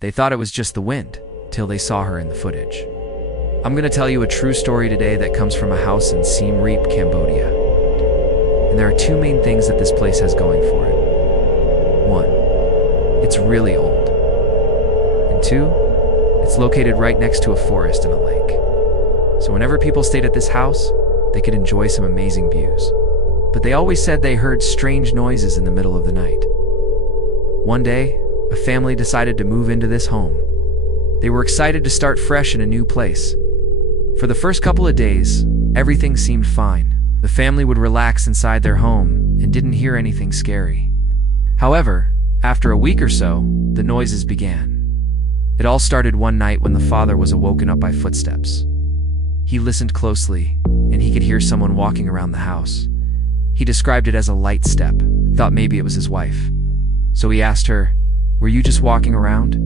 They thought it was just the wind, till they saw her in the footage. I'm going to tell you a true story today that comes from a house in Siem Reap, Cambodia. And there are two main things that this place has going for it. One, it's really old. And two, it's located right next to a forest and a lake. So whenever people stayed at this house, they could enjoy some amazing views. But they always said they heard strange noises in the middle of the night. One day, a family decided to move into this home. They were excited to start fresh in a new place. For the first couple of days, everything seemed fine. The family would relax inside their home and didn't hear anything scary. However, after a week or so, the noises began. It all started one night when the father was awoken up by footsteps. He listened closely, and he could hear someone walking around the house. He described it as a light step, thought maybe it was his wife. So he asked her, "Were you just walking around?"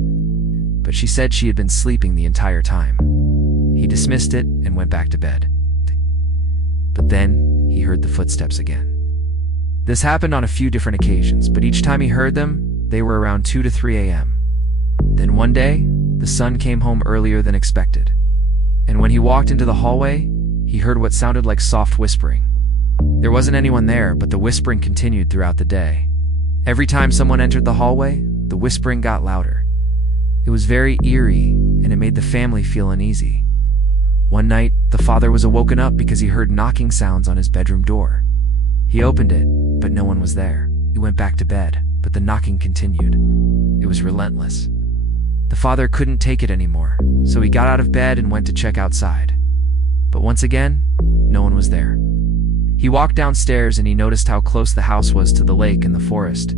But she said she had been sleeping the entire time. He dismissed it and went back to bed. But then he heard the footsteps again. This happened on a few different occasions, but each time he heard them, they were around 2 to 3 a.m. Then one day, the son came home earlier than expected. And when he walked into the hallway, he heard what sounded like soft whispering. There wasn't anyone there, but the whispering continued throughout the day. Every time someone entered the hallway, the whispering got louder. It was very eerie, and it made the family feel uneasy. One night, the father was awoken up because he heard knocking sounds on his bedroom door. He opened it, but no one was there. He went back to bed, but the knocking continued. It was relentless. The father couldn't take it anymore, so he got out of bed and went to check outside. But once again, no one was there. He walked downstairs and he noticed how close the house was to the lake and the forest.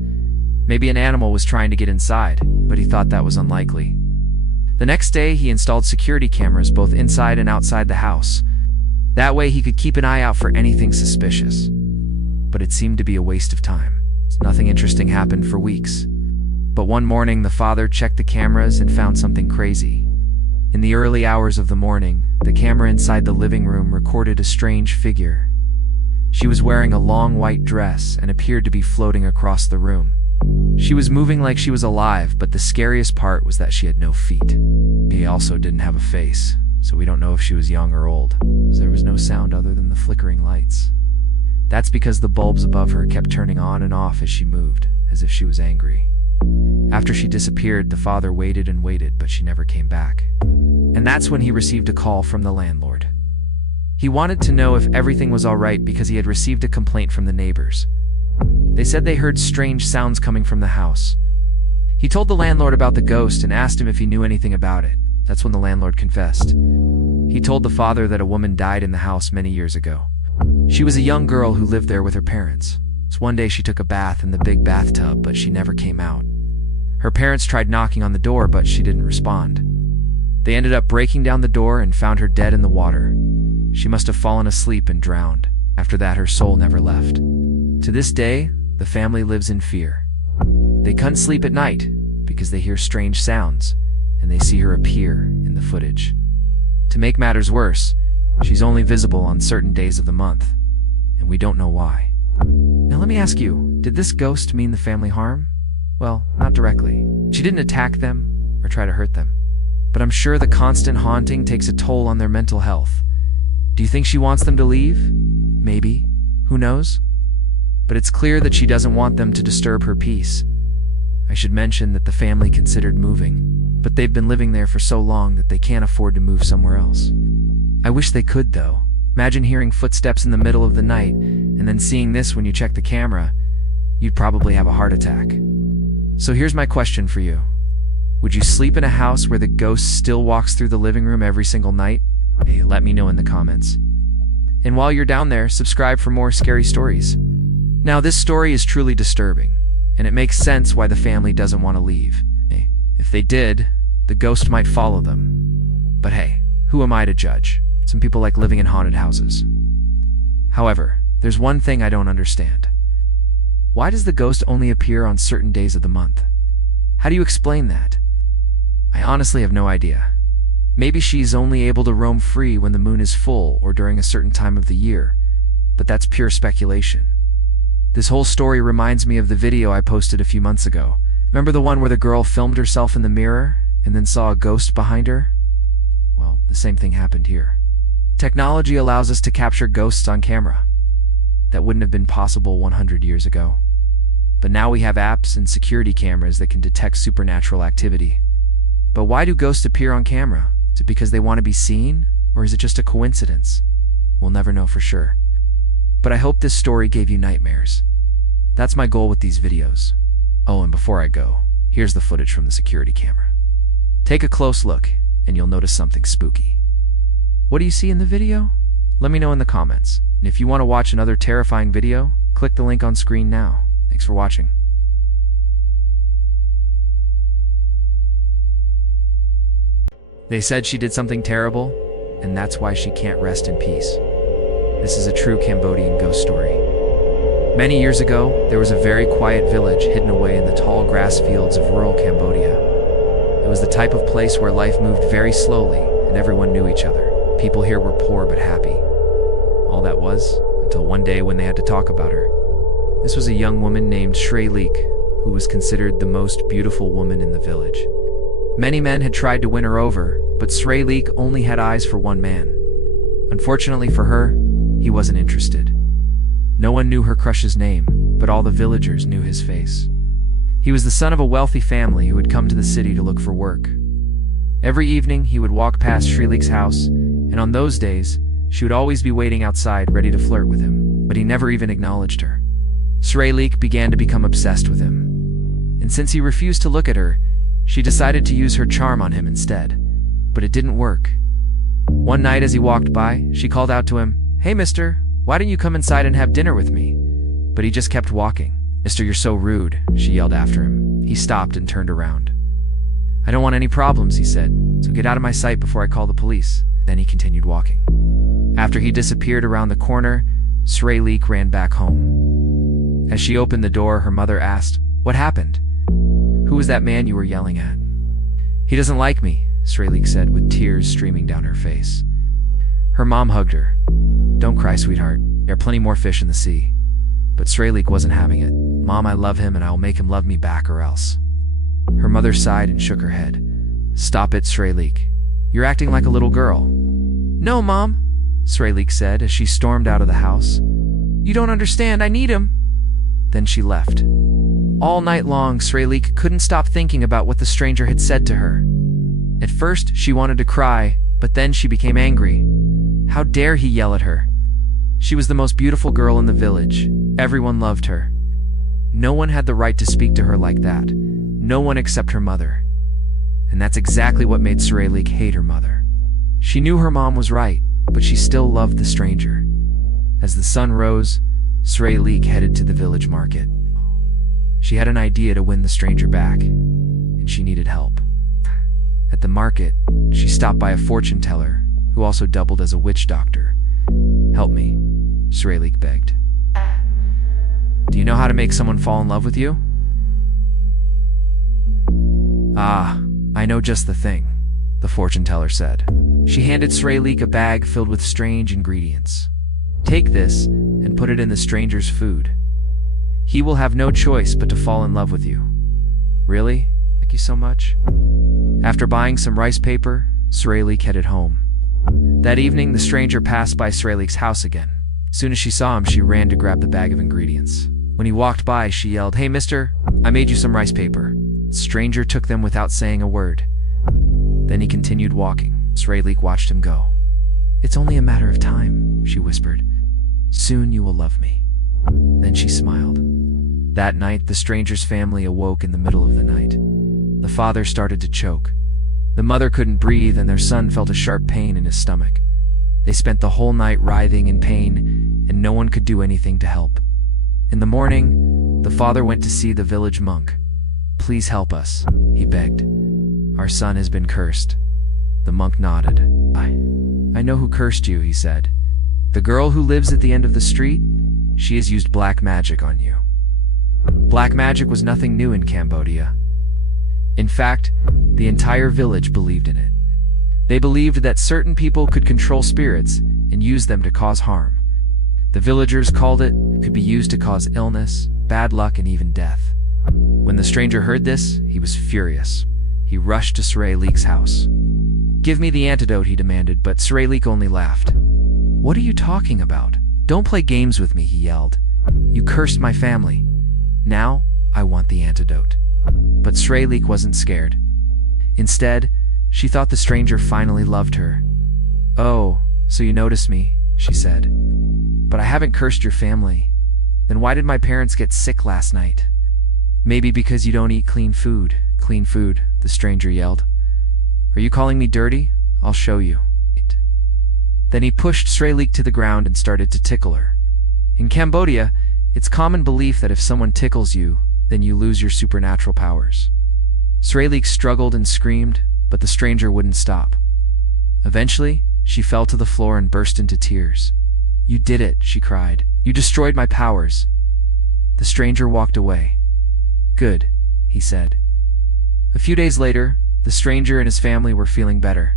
Maybe an animal was trying to get inside, but he thought that was unlikely. The next day, he installed security cameras both inside and outside the house. That way he could keep an eye out for anything suspicious. But it seemed to be a waste of time. Nothing interesting happened for weeks. But one morning, the father checked the cameras and found something crazy. In the early hours of the morning, the camera inside the living room recorded a strange figure. She was wearing a long white dress and appeared to be floating across the room. She was moving like she was alive, but the scariest part was that she had no feet. She also didn't have a face, so we don't know if she was young or old, as there was no sound other than the flickering lights. That's because the bulbs above her kept turning on and off as she moved, as if she was angry. After she disappeared, the father waited and waited, but she never came back. And that's when he received a call from the landlord. He wanted to know if everything was all right because he had received a complaint from the neighbors. They said they heard strange sounds coming from the house. He told the landlord about the ghost and asked him if he knew anything about it. That's when the landlord confessed. He told the father that a woman died in the house many years ago. She was a young girl who lived there with her parents. So one day she took a bath in the big bathtub, but she never came out. Her parents tried knocking on the door, but she didn't respond. They ended up breaking down the door and found her dead in the water. She must have fallen asleep and drowned. After that, her soul never left. To this day, the family lives in fear. They can't sleep at night because they hear strange sounds, and they see her appear in the footage. To make matters worse, she's only visible on certain days of the month, and we don't know why. Now let me ask you, did this ghost mean the family harm? Well, not directly. She didn't attack them or try to hurt them. But I'm sure the constant haunting takes a toll on their mental health. Do you think she wants them to leave? Maybe. Who knows? But it's clear that she doesn't want them to disturb her peace. I should mention that the family considered moving, but they've been living there for so long that they can't afford to move somewhere else. I wish they could, though. Imagine hearing footsteps in the middle of the night, and then seeing this when you check the camera. You'd probably have a heart attack. So here's my question for you. Would you sleep in a house where the ghost still walks through the living room every single night? Hey, let me know in the comments. And while you're down there, subscribe for more scary stories. Now, this story is truly disturbing, and it makes sense why the family doesn't want to leave. Hey, if they did, the ghost might follow them. But hey, who am I to judge? Some people like living in haunted houses. However, there's one thing I don't understand. Why does the ghost only appear on certain days of the month? How do you explain that? I honestly have no idea. Maybe she's only able to roam free when the moon is full or during a certain time of the year, but that's pure speculation. This whole story reminds me of the video I posted a few months ago. Remember the one where the girl filmed herself in the mirror and then saw a ghost behind her? Well, the same thing happened here. Technology allows us to capture ghosts on camera. That wouldn't have been possible 100 years ago. But now we have apps and security cameras that can detect supernatural activity. But why do ghosts appear on camera? Is it because they want to be seen, or is it just a coincidence? We'll never know for sure. But I hope this story gave you nightmares. That's my goal with these videos. Oh, and before I go, here's the footage from the security camera. Take a close look, and you'll notice something spooky. What do you see in the video? Let me know in the comments. And if you want to watch another terrifying video, click the link on screen now. Thanks for watching. They said she did something terrible, and that's why she can't rest in peace. This is a true Cambodian ghost story. Many years ago, there was a very quiet village hidden away in the tall grass fields of rural Cambodia. It was the type of place where life moved very slowly, and everyone knew each other. People here were poor but happy. All that was, until one day when they had to talk about her. This was a young woman named Shrey Leek, who was considered the most beautiful woman in the village. Many men had tried to win her over, but Shrey Leek only had eyes for one man. Unfortunately for her, he wasn't interested. No one knew her crush's name, but all the villagers knew his face. He was the son of a wealthy family who had come to the city to look for work. Every evening, he would walk past Shrey Leek's house, and on those days, she would always be waiting outside ready to flirt with him, but he never even acknowledged her. Shrey Leek began to become obsessed with him. And since he refused to look at her, she decided to use her charm on him instead. But it didn't work. One night as he walked by, she called out to him, "Hey mister, why don't you come inside and have dinner with me?" But he just kept walking. "Mister, you're so rude," she yelled after him. He stopped and turned around. "I don't want any problems," he said, "so get out of my sight before I call the police." Then he continued walking. After he disappeared around the corner, Shrey Leek ran back home. As she opened the door, her mother asked, "What happened? Who was that man you were yelling at?" "He doesn't like me," Shrey Leek said with tears streaming down her face. Her mom hugged her. "Don't cry, sweetheart. There are plenty more fish in the sea." But Shrey Leek wasn't having it. "Mom, I love him and I will make him love me back or else." Her mother sighed and shook her head. "Stop it, Shrey Leek. You're acting like a little girl." "No, Mom," Shrey Leek said as she stormed out of the house. "You don't understand. I need him." Then she left. All night long, Shrey Leek couldn't stop thinking about what the stranger had said to her. At first, she wanted to cry, but then she became angry. How dare he yell at her? She was the most beautiful girl in the village. Everyone loved her. No one had the right to speak to her like that. No one except her mother. And that's exactly what made Shrey Leek hate her mother. She knew her mom was right, but she still loved the stranger. As the sun rose, Shrey Leek headed to the village market. She had an idea to win the stranger back, and she needed help. At the market, she stopped by a fortune teller, who also doubled as a witch doctor. "Help me," Shrey Leek begged. "Do you know how to make someone fall in love with you?" "Ah, I know just the thing," the fortune teller said. She handed Shrey Leek a bag filled with strange ingredients. "Take this and put it in the stranger's food. He will have no choice but to fall in love with you." "Really? Thank you so much." After buying some rice paper, Shrey Leek headed home. That evening, the stranger passed by Shrey Leek's house again. As soon as she saw him, she ran to grab the bag of ingredients. When he walked by, she yelled, "Hey mister, I made you some rice paper." The stranger took them without saying a word. Then he continued walking. Shrey Leek watched him go. "It's only a matter of time," she whispered. "Soon you will love me." Then she smiled. That night, the stranger's family awoke in the middle of the night. The father started to choke. The mother couldn't breathe, and their son felt a sharp pain in his stomach. They spent the whole night writhing in pain, and no one could do anything to help. In the morning, the father went to see the village monk. "Please help us," he begged. "Our son has been cursed." The monk nodded. I know who cursed you," he said. "The girl who lives at the end of the street? She has used black magic on you." Black magic was nothing new in Cambodia. In fact, the entire village believed in it. They believed that certain people could control spirits and use them to cause harm. The villagers called it could be used to cause illness, bad luck, and even death. When the stranger heard this, he was furious. he rushed to Sraylik's house. "Give me the antidote," he demanded, but Sraylik only laughed. "What are you talking about? Don't play games with me," he yelled. "You cursed my family. Now, I want the antidote." But Sraylik wasn't scared. Instead, she thought the stranger finally loved her. "Oh, so you noticed me," she said. "But I haven't cursed your family. Then why did my parents get sick last night?" "Maybe because you don't eat clean food." "Clean food," the stranger yelled. "Are you calling me dirty? I'll show you." Then he pushed Sraylik to the ground and started to tickle her. In Cambodia, it's common belief that if someone tickles you, then you lose your supernatural powers. Sraylik struggled and screamed, but the stranger wouldn't stop. Eventually, she fell to the floor and burst into tears. "You did it," she cried. "You destroyed my powers." The stranger walked away. "Good," he said. A few days later, the stranger and his family were feeling better.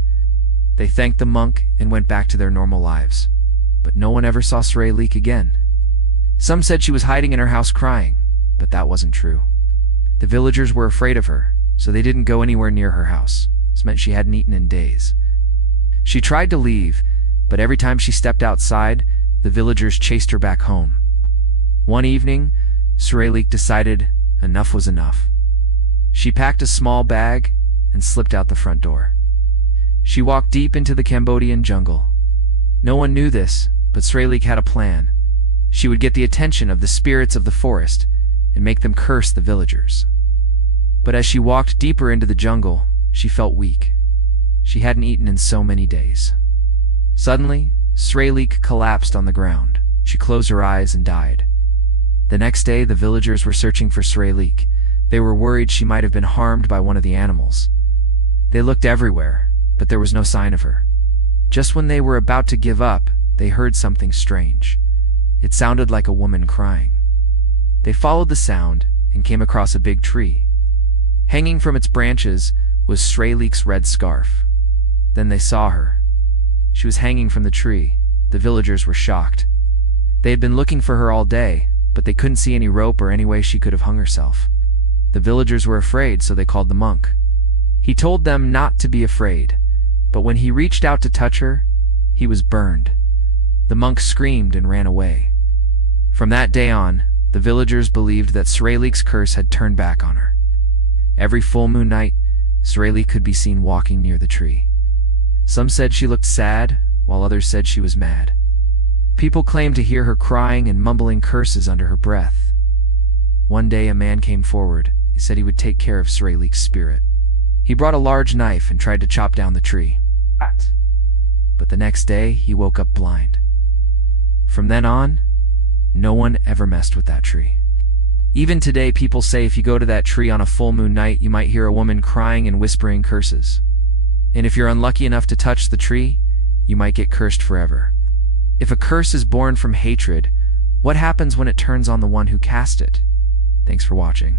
They thanked the monk and went back to their normal lives. But no one ever saw Sraylik again. Some said she was hiding in her house crying, but that wasn't true. The villagers were afraid of her, so they didn't go anywhere near her house. This meant she hadn't eaten in days. She tried to leave, but every time she stepped outside, the villagers chased her back home. One evening, Sraylik decided enough was enough. She packed a small bag and slipped out the front door. She walked deep into the Cambodian jungle. No one knew this, but Sraylik had a plan. She would get the attention of the spirits of the forest and make them curse the villagers. But as she walked deeper into the jungle, she felt weak. She hadn't eaten in so many days. Suddenly, Sraylik collapsed on the ground. She closed her eyes and died. The next day, the villagers were searching for Sraylik. They were worried she might have been harmed by one of the animals. They looked everywhere, but there was no sign of her. Just when they were about to give up, they heard something strange. It sounded like a woman crying. They followed the sound and came across a big tree. Hanging from its branches was Sraylik's red scarf. Then they saw her. She was hanging from the tree. The villagers were shocked. They had been looking for her all day, but they couldn't see any rope or any way she could have hung herself. The villagers were afraid, so they called the monk. He told them not to be afraid, but when he reached out to touch her, he was burned. The monk screamed and ran away. From that day on, the villagers believed that Sraylik's curse had turned back on her. Every full moon night, Sraylik could be seen walking near the tree. Some said she looked sad, while others said she was mad. People claimed to hear her crying and mumbling curses under her breath. One day a man came forward. He said he would take care of Sraylik's spirit. He brought a large knife and tried to chop down the tree. But the next day, he woke up blind. From then on, no one ever messed with that tree. Even today, people say if you go to that tree on a full moon night, you might hear a woman crying and whispering curses. And if you're unlucky enough to touch the tree, you might get cursed forever. If a curse is born from hatred, what happens when it turns on the one who cast it? Thanks for watching.